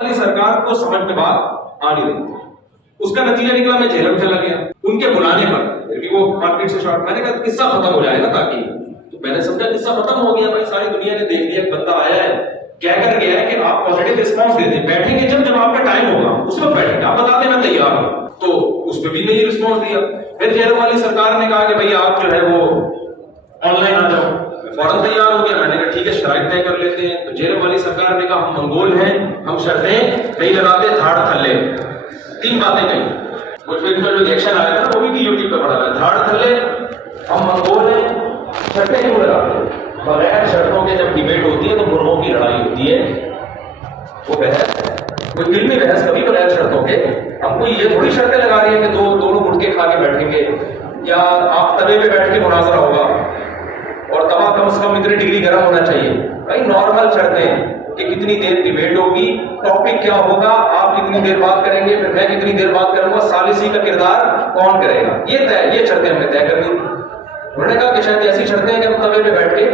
والی سرکار کو سمجھ میں بات آ نہیں رہی تھی. اس کا نتیجہ نکلا میں جہلم چلا گیا ان کے بلانے پر کہ وہ مارکیٹ سے شارٹ. میں نے کہا قصہ ختم ہو جائے گا تاکہ تو میں نے سمجھا قصہ ختم ہو گیا بھائی, ساری دنیا نے دیکھ لیا, ایک بندہ آیا ہے کہہ کر گیا ہے کہ آپ پازیٹیو رسپانس دے دیں, بیٹھیں گے جب آپ کا ٹائم ہوگا اس وقت بیٹھیں گے, آپ بتا دیں میں تیار ہوں. تو اس پہ بھی نہیں رسپانس دیا. پھر جہلم والی سرکار نے کہا کہ بھائی آپ جو ہے وہ آن لائن آ جاؤ. فوراً تیار ہو گیا. میں نے کہا ٹھیک ہے شرائط طے کر لیتے ہیں. تو جہلم والی سرکار نے کہا ہم منگول ہیں, ہم شرطیں نہیں لگاتے, دھاڑ تھلے. 3 باتیں کہیں. کچھ بھی جو ریئیکشن آیا تھا وہ بھی یوٹیوب پہ پڑا تھا. دھاڑ تھلے, ہم منگول ہیں, شرطیں کیوں لگاتے. بغیر شرطوں کے جب ڈیبیٹ ہوتی ہے تو مرغوں کی لڑائی ہوتی ہے. وہ بحث کوئی علمی بحث کبھی بغیر شرطوں کے. ہم کو یہ تھوڑی شرطیں لگا رہی ہیں کہ دونوں گٹکے کھا کے بیٹھیں گے یا آپ توے پہ بیٹھ کے مناظرہ ہوگا اور توا کم سے کم اتنی ڈگری گرم ہونا چاہیے. بھائی نارمل شرطیں کہ کتنی دیر ڈیبیٹ ہوگی, ٹاپک کیا ہوگا, آپ کتنی دیر بات کریں گے, پھر میں کتنی دیر بات کروں گا, ثالثی کا کردار کون کرے گا, یہ شرطیں ہم نے طے کرنی تھی. انہوں نے کہا کہ شاید ایسی شرطیں ہیں کہ ہم توے پہ بیٹھ کے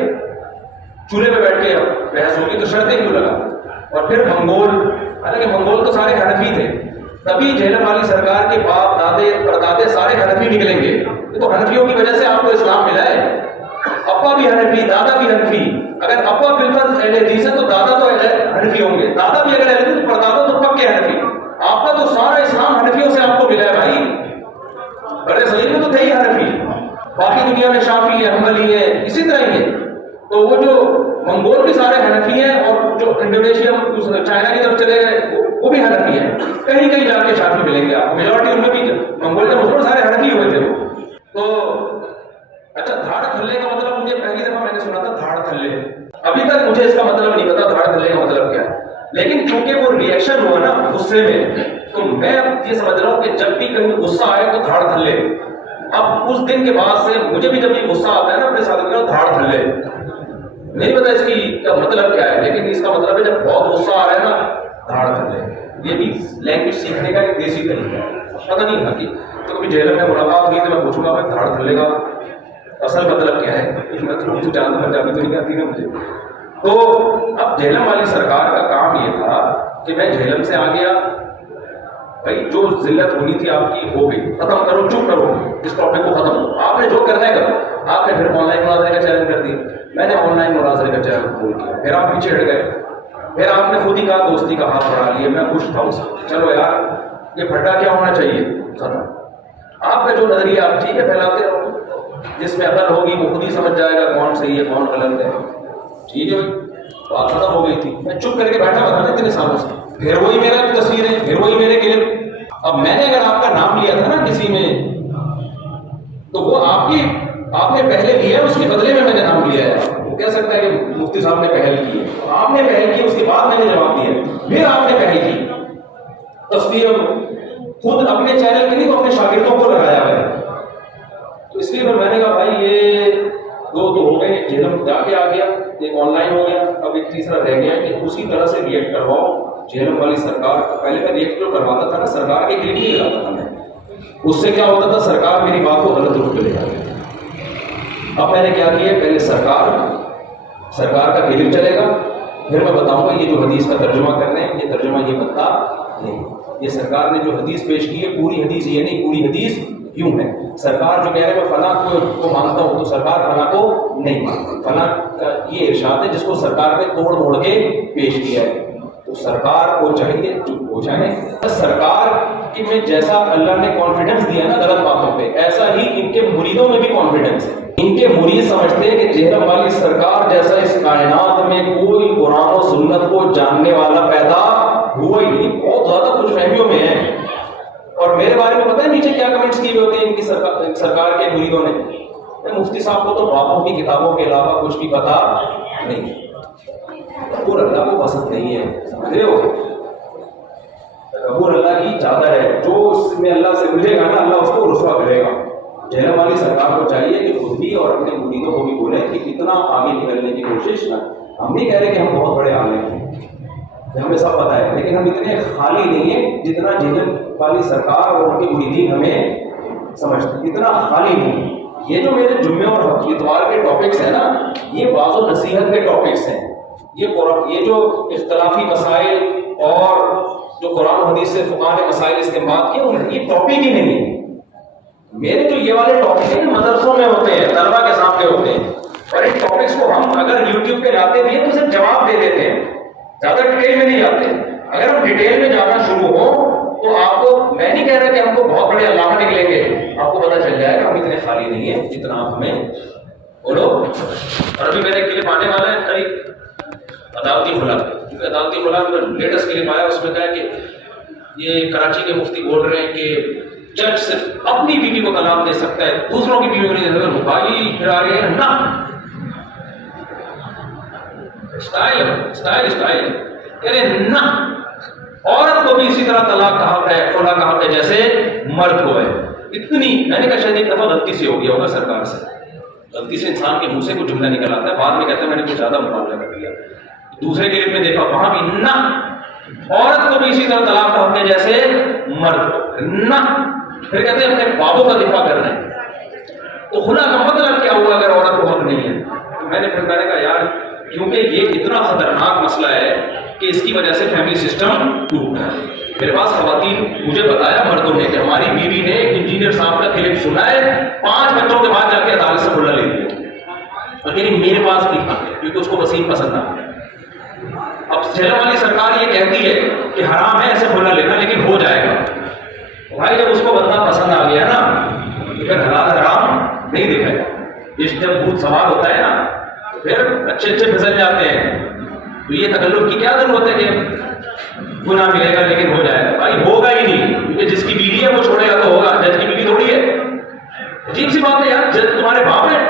چولہے پہ بیٹھ کے بحث ہوگی تو شرطیں کیوں لگا. اور پھر منگول, حالانکہ منگول تو سارے حنفی تھے, تبھی جہلم والی سرکار کے باپ دادے پردادے سارے حنفی نکلیں گے. تو حنفیوں کی وجہ سے آپ کو اسلام ملا ہے. ابا بھی حنفی, دادا بھی حنفی. اگر ابا بالفرض اہل حدیث ہے تو دادا تو حنفی ہوں گے, دادا بھی اگر اہل حدیث تو پردادا تو پکے حنفی. آپ کا تو سارا اسلام حنفیوں سے آپ کو ملا ہے بھائی. بڑے صغیر میں تو تھے ہی حنفی, باقی دنیا میں شافعی ہے, حنبلی ہے, اسی طرح ہی ہے. تو وہ جو منگول بھی سارے حنفی ہیں اور جو انڈونیشیا چائنا کی طرف چلے گئے وہ بھی حنفی ہیں. کہیں کہیں جا کے شافعی ملیں گے آپ, میجورٹی ان میں بھی منگول کے مسلمان سارے حنفی ہوئے تھے. تو اچھا دھاڑ تھلے کا مطلب مجھے پہلی دفعہ میں نے سنا تھا دھاڑ تھلے. ابھی تک مجھے اس کا مطلب نہیں پتا دھاڑ تھلے کا مطلب کیا ہے. لیکن کیونکہ وہ ریئیکشن ہوا نا غصے میں, تو میں اب یہ سمجھ رہا ہوں کہ جب بھی کہیں غصہ آئے تو دھاڑ تھلے. اب اس دن کے بعد سے مجھے بھی جب یہ غصہ آتا ہے نا اپنے ساتھ میں دھاڑ تھلے. نہیں پتا اس کی کا مطلب کیا ہے, لیکن اس کا مطلب ہے جب بہت غصہ آ رہا ہے نا دھاڑ تھلے. یہ بھی لینگویج سیکھنے کا ایک دیسی طریقہ ہے, پتہ نہیں تھا کہ تو کبھی جہلم میں ملاقات ہوئی تو میں پوچھوں گا بھائی دھاڑ تھلے کا اصل مطلب کیا ہے. میں تو جانتا پنجابی تو نہیں آتی نا مجھے. تو اب جہلم والی سرکار کا کام یہ تھا کہ میں جہلم سے آ گیا, بھائی جو ذلت ہونی تھی آپ کی ہو گئی, ختم کرو, چپ کرو, اس ٹاپک کو ختم کرو, آپ نے جو کرنا ہے کرو. آپ نے پھر آن لائن مناظرے کا چیلنج کر دیا, میں نے آن لائن مناظرے کا چیلنج قبول کیا. پھر آپ پیچھے ہٹ گئے, پھر آپ نے خود ہی کہا دوستی کا ہاتھ بڑھا لیا. میں خوش تھا اس سے, چلو یار یہ پھڈا کیا ہونا چاہیے ختم. آپ کا جو نظریہ آپ ٹھیک ہے پھیلاتے رہو, جس میں عقل ہوگی وہ خود ہی سمجھ جائے گا کون صحیح ہے کون غلط ہے. ٹھیک ہے بھائی, بات ختم ہو گئی تھی. میں چپ کر کے بیٹھا ہوا تھا نا اتنے سالوں سے. پھر وہی میرا تصویر ہے, پھر وہی میرے کلپ. اب میں نے اگر آپ کا نام لیا تھا نا کسی میں تو وہ آپ نے پہلے لیا ہے, اس کے بدلے میں نے نام لیا ہے. وہ کہہ سکتا ہے کہ مفتی صاحب نے پہل کی ہے, آپ نے پہل کی, اس کے بعد میں نے جواب دیا, پھر آپ نے پہل کی. تصویر خود اپنے چینل پہ نہیں تو اپنے شاگردوں کو لگایا ہے. تو اس لیے میں نے کہا بھائی یہ دو تو ہو گئے, جہلم جا کے آ گیا, ایک آن لائن ہو گیا, اب ایک تیسرا رہ گیا کہ اسی طرح سے ریئیکٹ کرواؤ جہلم والی سرکار. پہلے میں ریئیکٹ جو کرواتا تھا نا سرکار کے کلپ نہیں لگاتا تھا میں, اس سے کیا ہوتا تھا سرکار میری بات کو غلط روپ پہ لے جاتی. اب میں نے کیا کیا, پہلے سرکار کا کلپ چلے گا, پھر میں بتاؤں گا یہ جو حدیث کا ترجمہ کر رہے ہیں یہ ترجمہ یہ بتا نہیں, یہ سرکار نے جو حدیث پیش کی ہے پوری حدیث یہ نہیں, پوری حدیث کیوں ہے. سرکار جو کہہ رہے ہیں میں فلاں کو مانتا ہوں تو سرکار فلاں کو نہیں مانتا. فلاں کا یہ ارشاد ہے جس کو سرکار نے توڑ موڑ کے پیش کیا ہے. تو سرکار کو چاہیے چپ ہو جائیں. سرکار کی میں جیسا اللہ نے کانفیڈنس دیا نا غلط باتوں پہ, ایسا ہی ان کے مریدوں میں بھی کانفیڈنس ہے. ان کے مرید سمجھتے ہیں کہ جہلم والی سرکار جیسا اس کائنات میں کوئی قرآن و سنت کو جاننے والا پیدا ہوا ہی نہیں. بہت زیادہ کچھ فہمیوں میں ہے. اور میرے بارے میں پتہ ہے نیچے کیا کمنٹس کیے ہوتے ہیں ان کی سرکار کے مریدوں نے, مفتی صاحب کو تو باپوں کی کتابوں کے علاوہ کچھ بھی پتا نہیں. قبور اللہ کو پسند نہیں ہے, سمجھ رہے ہو. قبور اللہ کی چادر ہے, جو اس میں اللہ سے ملے گا نا اللہ اس کو رسوا کرے گا. جہلم والی سرکار کو چاہیے کہ خود بھی اور اپنے مریدوں کو بھی بولیں کہ کتنا آگے نکلنے کی کوشش نہ. ہم نہیں کہہ رہے کہ ہم بہت بڑے عالم ہیں, ہمیں سب پتہ ہے, لیکن ہم اتنے خالی نہیں ہیں جتنا جہلم والی سرکار اور ان کے مریدین ہمیں سمجھتے. اتنا خالی نہیں. یہ جو میرے جمعے اور اتوار کے ٹاپکس ہیں نا یہ بعض و نصیحت کے ٹاپکس ہیں. یہ جو اختلافی مسائل اور جو قرآن و حدیث سے فقہاء نے مسائل استنباط کیے ہیں، یہ ٹاپک ہی نہیں ہے. میرے تو یہ والے ٹاپک ہیں مدرسوں میں ہوتے ہیں، طلبا کے سامنے ہوتے ہیں، اور ان ٹاپکس کو ہم اگر یوٹیوب پہ لاتے بھی ہیں تو صرف جواب دے دیتے ہیں، زیادہ ڈیٹیل میں نہیں جاتے. اگر ہم ڈیٹیل میں جانا شروع ہوں تو آپ کو، میں نہیں کہہ رہا کہ ہم کو بہت بڑے علامہ نکلیں گے، آپ کو پتہ چل جائے گا ہم اتنے خالی نہیں ہیں جتنا آپ ہمیں بولو. اور ابھی میرے کلپ آنے والا ہے قریب عدالتی خلا، کیونکہ عدالتی خلا میں لیٹسٹ کلپ آیا، اس میں کہا ہے کہ یہ کراچی کے مفتی بول رہے ہیں کہ جج صرف اپنی بیوی کو طلاق دے سکتا ہے، دوسروں کی بیوی کو نہیں دے سکتا. بھائی پھر آ گئے نا اسٹائل نہ، عورت کو بھی اسی طرح طلاق کا حق ہے، خلا کا حق ہے جیسے مرد کو ہے. اتنی، میں نے کہا شاید ایک دفعہ غلطی سے ہو گیا ہوگا سرکار سے، غلطی سے انسان کے منہ سے کوئی جملہ نکل آتا ہے، بعد میں کہتے ہیں میں نے کچھ زیادہ مقابلہ کر دیا. دوسرے کے لیے میں دیکھا وہاں بھی نہ، عورت کو بھی اسی طرح طلاق کا حق ہے جیسے مرد کو نہ. پھر کہتے ہیں اپنے بابوں کا دفاع کر رہے ہیں، تو خلا کا مطلب کیا ہوا اگر عورت کو حق نہیں ہے؟ تو میں نے کہا یار کیونکہ یہ اتنا خطرناک مسئلہ ہے کہ اس کی وجہ سے فیملی سسٹم ٹوٹ رہا ہے. میرے پاس خواتین مجھے بتایا مردوں نے کہ ہماری بیوی نے ایک انجینئر صاحب کا کلپ سنا ہے، 5 بچوں کے بعد جا کے عدالت سے کھلا لے لیا، اور یعنی میرے پاس بھی تھا کیونکہ اس کو وسیم پسند آ گیا. اب جھیلم والی سرکار یہ کہتی ہے کہ حرام ہے ایسے کھلا لینا لیکن ہو جائے گا. بھائی جب اس کو بندہ پسند آ گیا نا تو پھر حلال حرام نہیں دیکھے گا. یہ جب بھوت سوار ہوتا ہے نا تو پھر اچھے پھسل جاتے ہیں. تو یہ تکلف کی کیا ضرورت ہے کہ گناہ ملے گا لیکن ہو جائے گا؟ بھائی ہوگا ہی نہیں، کیونکہ جس کی بیوی ہے وہ چھوڑے گا تو ہوگا، جج کی بیوی تھوڑی ہے. عجیب سی بات ہے یار، جج تمہارے باپ ہیں،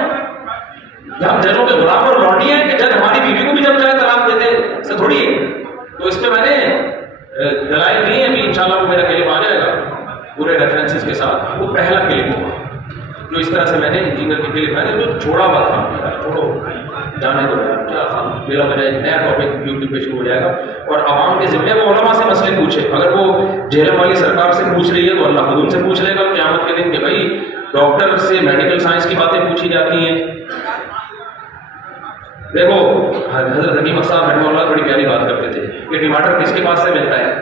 ہم ججوں کے غلام اور لوٹی ہیں کہ جج ہماری بیوی کو بھی جب چاہے طلاق دیتے، ایسا تھوڑی ہے. تو اس پہ میں نے دلائل دیے ہیں، ابھی انشاءاللہ وہ میرا کلپ آ جائے گا پورے ریفرنسز کے ساتھ. وہ پہلا کلپ ہوگا جو اس طرح سے میں نے انجینئر کی کلپ میں نے جو چھوڑا ہوا تھا، چھوڑو جانے دو کیا میرا بجائے نیا ٹاپک یوٹیوب پہ شروع ہو جائے گا. اور عوام کے ذمے وہ علماء سے مسئلے پوچھے، اگر وہ جھیلم والی سرکار سے پوچھ رہی ہے تو اللہ خود ان سے پوچھ لے گا قیامت کے دن کہ بھائی ڈاکٹر سے میڈیکل سائنس کی باتیں پوچھی جاتی ہیں. دیکھو حضرت حکیم صاحب رحمہ اللہ بڑی پیاری بات کرتے تھے کہ ٹماٹر کس کے پاس سے ملتا ہے؟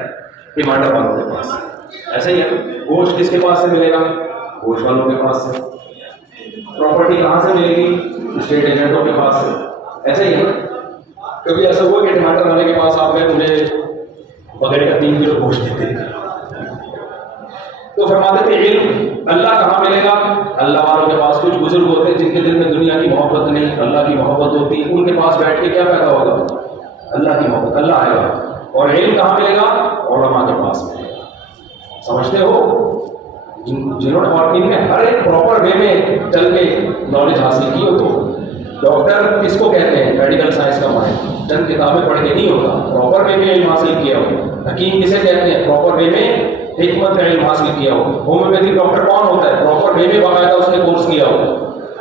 ٹماٹر والوں کے پاس. ایسے ہی ہے گوشت کس کے پاس سے ملے گا؟ گوشت والوں کے پاس سے. پراپرٹی کہاں سے ملے گی؟ اسٹیٹ ایجنٹوں کے پاس سے. ایسے ہی ہے. کبھی ایسا ہوا کہ ٹماٹر والے کے پاس آپ گئے مجھے بغیر کا 3 کلو گوشت دیتے تو فرماتے تھے علم اللہ کہاں ملے گا؟ اللہ والوں کے پاس. کچھ بزرگ ہوتے ہیں جن کے دل میں دنیا کی محبت نہیں، اللہ کی محبت ہوتی، ان کے پاس بیٹھ کے کیا پیدا ہوگا؟ اللہ کی محبت، اللہ آئے گا. اور علم کہاں ملے گا؟ علماء کے پاس ملے گا. سمجھتے ہو؟ جنہوں نے اور ان میں ہر ایک پراپر وے میں چل کے نالج حاصل کی ہو. تو ڈاکٹر کس کو کہتے ہیں؟ میڈیکل سائنس کا ماہر، چند کتابیں پڑھ کے نہیں ہوتا، پراپر وے میں علم حاصل کیا ہو. حکیم کسے کہتے ہیں؟ پراپر وے میں حکمت کا علم حاصل کیا ہو. ہومیوپیتھی ڈاکٹر کون ہوتا ہے؟ پراپر وے میں باقاعدہ اس نے کورس کیا ہو.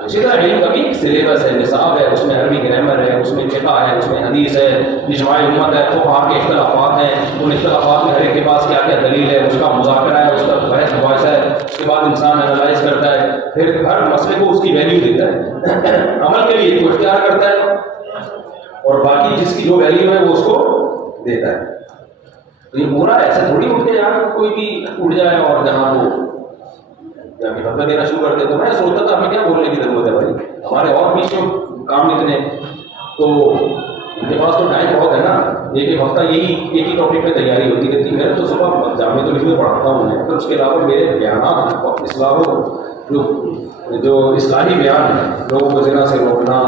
اسی طرح علم کا بھی سلیبس ہے، نصاب ہے، اس میں عربی گرامر ہے، اس میں فقہ ہے، اس میں حدیث ہے، اجماع امت ہے، فقہاء کے اختلافات ہیں، ان اختلافات میں ہر ایک کے پاس کیا کیا دلیل ہے، اس کا مذاکرہ ہے، اس کا بحث مباحثہ ہے. اس کے بعد انسان انالائز کرتا ہے، پھر ہر مسئلے کو اس کی ویلیو دیتا ہے، عمل کے لیے وہ اختیار کرتا ہے، اور باقی جس کی جو ویلیو ہے وہ اس کو دیتا ہے. تو یہ پورا ایسے تھوڑی اٹھ کے یار کوئی بھی اٹھ جائے اور جہاں وہ فتویٰ دینا شروع کر دے. تو میں سوچتا تھا ہمیں کیا بولنے کی ضرورت ہے بھائی، ہمارے اور بھی کام اتنے، تو ان کے پاس تو ٹائم بہت ہے نا. ایک ہفتہ ایک ہی ٹاپک میں تیاری ہوتی رہتی. میں تو صبح جامع تو میں پڑھاتا ہوں میں، پھر اس کے علاوہ میرے بیانات جو اصلاحی بیان ہیں، لوگوں کو زنا سے روکنا،